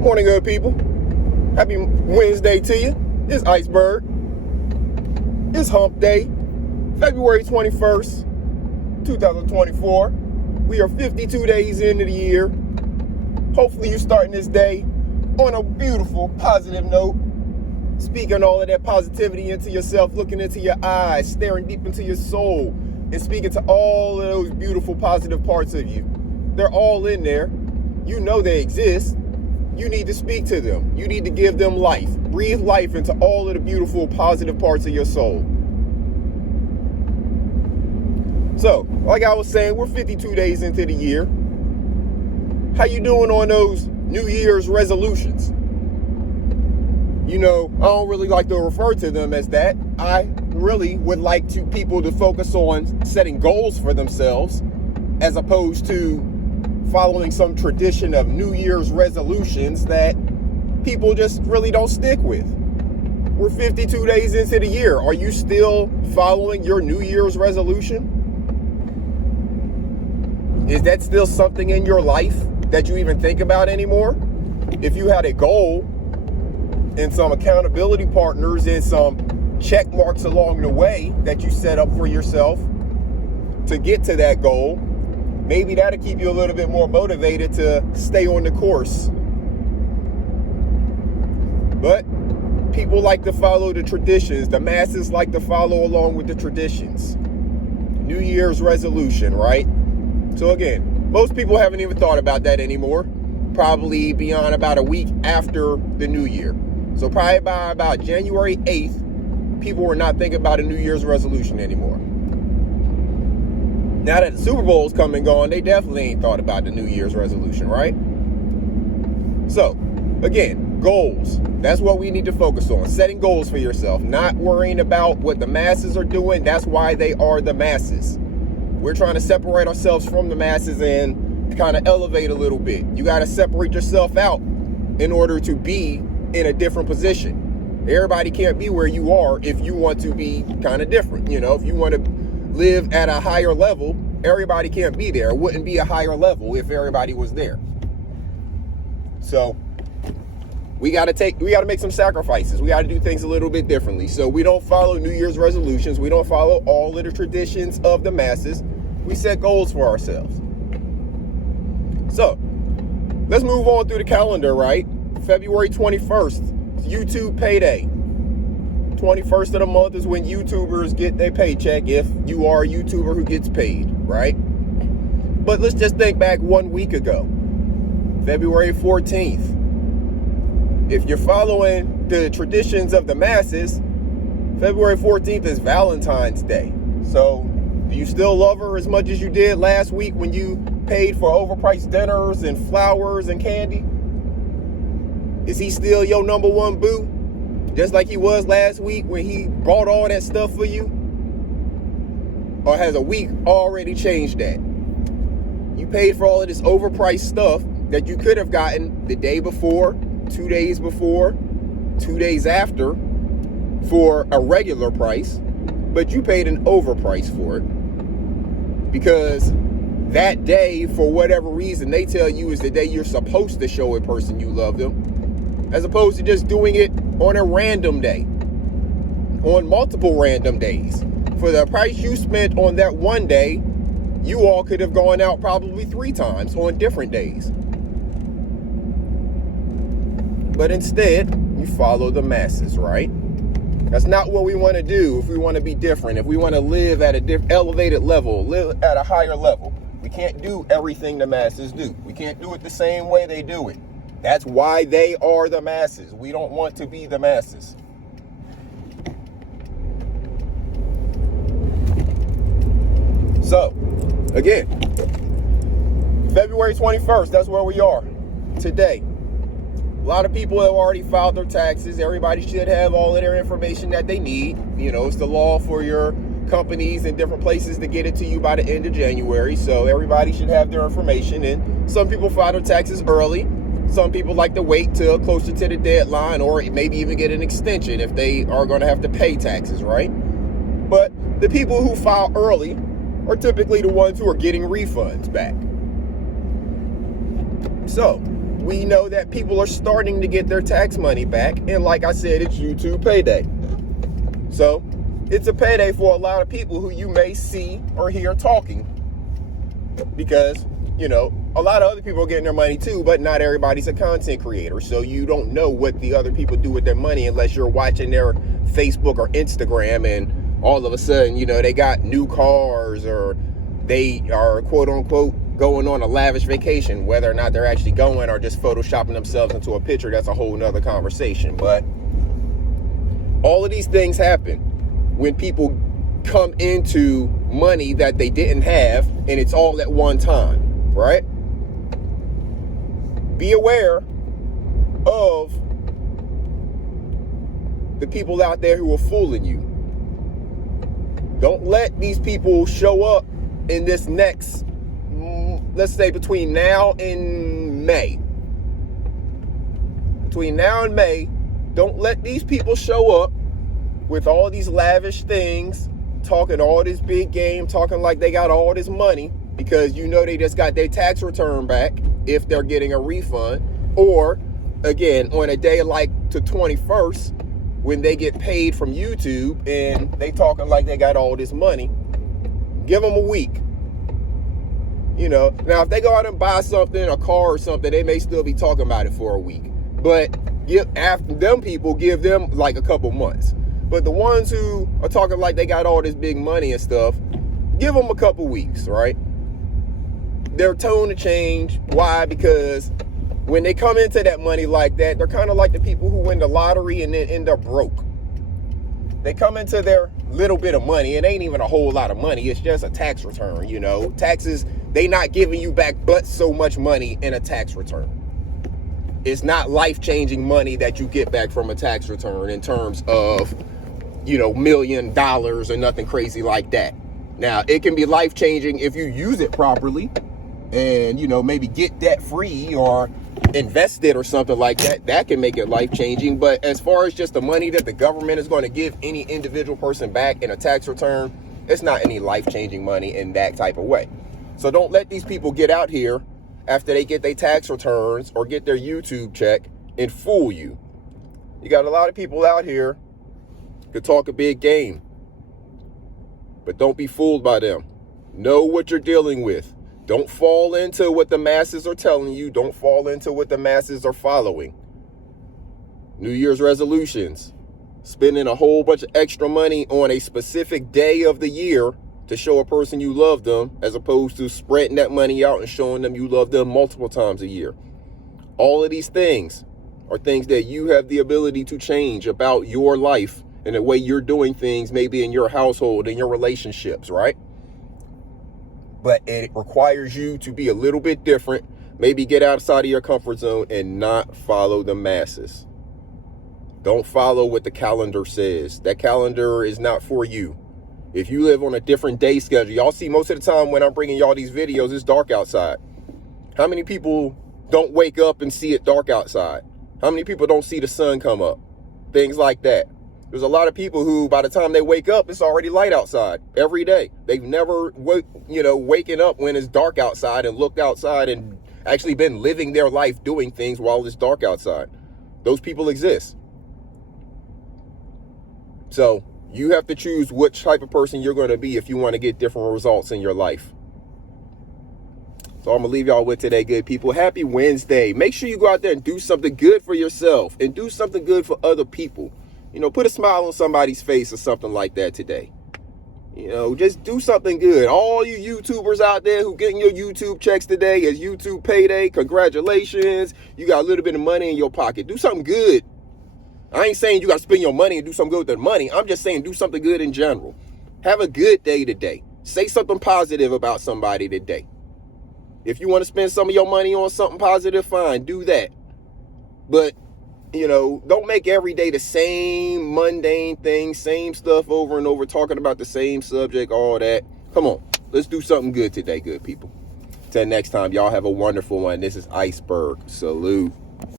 Morning, good people. Happy Wednesday to you. It's Iceberg. It's Hump Day, February 21st, 2024. We are 52 days into the year. Hopefully you're starting this day on a beautiful, positive note. Speaking all of that positivity into yourself, looking into your eyes, staring deep into your soul, and speaking to all of those beautiful, positive parts of you. They're all in there. You know they exist. You need to speak to them. You need to give them life. Breathe life into all of the beautiful, positive parts of your soul. So, like I was saying, we're 52 days into the year. How you doing on those New Year's resolutions? You know, I don't really like to refer to them as that. I really would like people to focus on setting goals for themselves as opposed to following some tradition of New Year's resolutions that people just really don't stick with. We're 52 days into the year. Are you still following your New Year's resolution? Is that still something in your life that you even think about anymore? If you had a goal and some accountability partners and some check marks along the way that you set up for yourself to get to that goal, maybe that'll keep you a little bit more motivated to stay on the course. But people like to follow the traditions. The masses like to follow along with the traditions. New Year's resolution, right? So again, most people haven't even thought about that anymore. Probably beyond about a week after the New Year. So probably by about January 8th, people were not thinking about a New Year's resolution anymore. Now that the Super Bowl's come and gone, they definitely ain't thought about the New Year's resolution, right? So, again, goals. That's what we need to focus on. Setting goals for yourself. Not worrying about what the masses are doing. That's why they are the masses. We're trying to separate ourselves from the masses and kind of elevate a little bit. You got to separate yourself out in order to be in a different position. Everybody can't be where you are if you want to be kind of different. You know, if you want to live at a higher level, everybody can't be there. It wouldn't be a higher level if everybody was there. So we got to make some sacrifices. We got to do things a little bit differently. So we don't follow New Year's resolutions. We don't follow all of the traditions of the masses. We set goals for ourselves. So let's move on through the calendar, right? February 21st, YouTube payday. 21st of the month is when YouTubers get their paycheck, if you are a YouTuber who gets paid, right? But let's just think back 1 week ago, February 14th. If you're following the traditions of the masses, February 14th is Valentine's Day. So do you still love her as much as you did last week when you paid for overpriced dinners and flowers and candy? Is he still your number one boo? Just like he was last week when he bought all that stuff for you? Or has a week already changed that? You paid for all of this overpriced stuff that you could have gotten the day before, 2 days before, 2 days after for a regular price, but you paid an overprice for it because that day, for whatever reason, they tell you is the day you're supposed to show a person you love them, as opposed to just doing it on a random day, on multiple random days. For the price you spent on that one day, you all could have gone out probably 3 times on different days. But instead, you follow the masses, right? That's not what we want to do if we want to be different, if we want to live at a elevated level, live at a higher level. We can't do everything the masses do. We can't do it the same way they do it. That's why they are the masses. We don't want to be the masses. So, again, February 21st, that's where we are today. A lot of people have already filed their taxes. Everybody should have all of their information that they need. You know, it's the law for your companies and different places to get it to you by the end of January. So everybody should have their information. And some people file their taxes early. Some people like to wait till closer to the deadline or maybe even get an extension if they are going to have to pay taxes, right? But the people who file early are typically the ones who are getting refunds back. So we know that people are starting to get their tax money back. And like I said, it's YouTube payday. So it's a payday for a lot of people who you may see or hear talking. Because, you know, a lot of other people are getting their money too, but not everybody's a content creator. So you don't know what the other people do with their money unless you're watching their Facebook or Instagram and all of a sudden, you know, they got new cars or they are quote unquote going on a lavish vacation. Whether or not they're actually going or just photoshopping themselves into a picture, that's a whole nother conversation. But all of these things happen when people come into money that they didn't have and it's all at one time, right? Be aware of the people out there who are fooling you. Don't let these people show up in this next, let's say between now and May. Between now and May, don't let these people show up with all these lavish things, talking all this big game, talking like they got all this money, because you know they just got their tax return back if they're getting a refund. Or, again, on a day like the 21st, when they get paid from YouTube and they talking like they got all this money, give them a week. You know, now if they go out and buy something, a car or something, they may still be talking about it for a week. But after them people, give them like a couple months. But the ones who are talking like they got all this big money and stuff, give them a couple weeks, right? Their tone to change. Why? Because when they come into that money like that, they're kind of like the people who win the lottery and then end up broke. They come into their little bit of money. It ain't even a whole lot of money. It's just a tax return, you know. Taxes, they not giving you back but so much money in a tax return. It's not life-changing money that you get back from a tax return in terms of, you know, $1 million or nothing crazy like that. Now, it can be life-changing if you use it properly and, you know, maybe get debt-free or invest it or something like that. That can make it life-changing. But as far as just the money that the government is going to give any individual person back in a tax return, it's not any life-changing money in that type of way. So don't let these people get out here after they get their tax returns or get their YouTube check and fool you. You got a lot of people out here who talk a big game, but don't be fooled by them. Know what you're dealing with. Don't fall into what the masses are telling you. Don't fall into what the masses are following. New Year's resolutions. Spending a whole bunch of extra money on a specific day of the year to show a person you love them, as opposed to spreading that money out and showing them you love them multiple times a year. All of these things are things that you have the ability to change about your life and the way you're doing things, maybe in your household, in your relationships, right? But it requires you to be a little bit different, maybe get outside of your comfort zone and not follow the masses. Don't follow what the calendar says. That calendar is not for you. If you live on a different day schedule, y'all see most of the time when I'm bringing y'all these videos, it's dark outside. How many people don't wake up and see it dark outside? How many people don't see the sun come up? Things like that. There's a lot of people who, by the time they wake up, it's already light outside every day. They've never, waken up when it's dark outside and looked outside and actually been living their life doing things while it's dark outside. Those people exist. So you have to choose which type of person you're going to be if you want to get different results in your life. So I'm going to leave y'all with today, good people. Happy Wednesday. Make sure you go out there and do something good for yourself and do something good for other people. Put a smile on somebody's face or something like that today. Just do something good. All you YouTubers out there who getting your YouTube checks today is YouTube payday. Congratulations. You got a little bit of money in your pocket. Do something good. I ain't saying you got to spend your money and do something good with the money. I'm just saying do something good in general. Have a good day today. Say something positive about somebody today. If you want to spend some of your money on something positive, fine, do that. But don't make every day the same mundane thing, same stuff over and over, talking about the same subject, all that. Come on, let's do something good today, good people. Till next time, y'all have a wonderful one. This is Iceberg. Salute.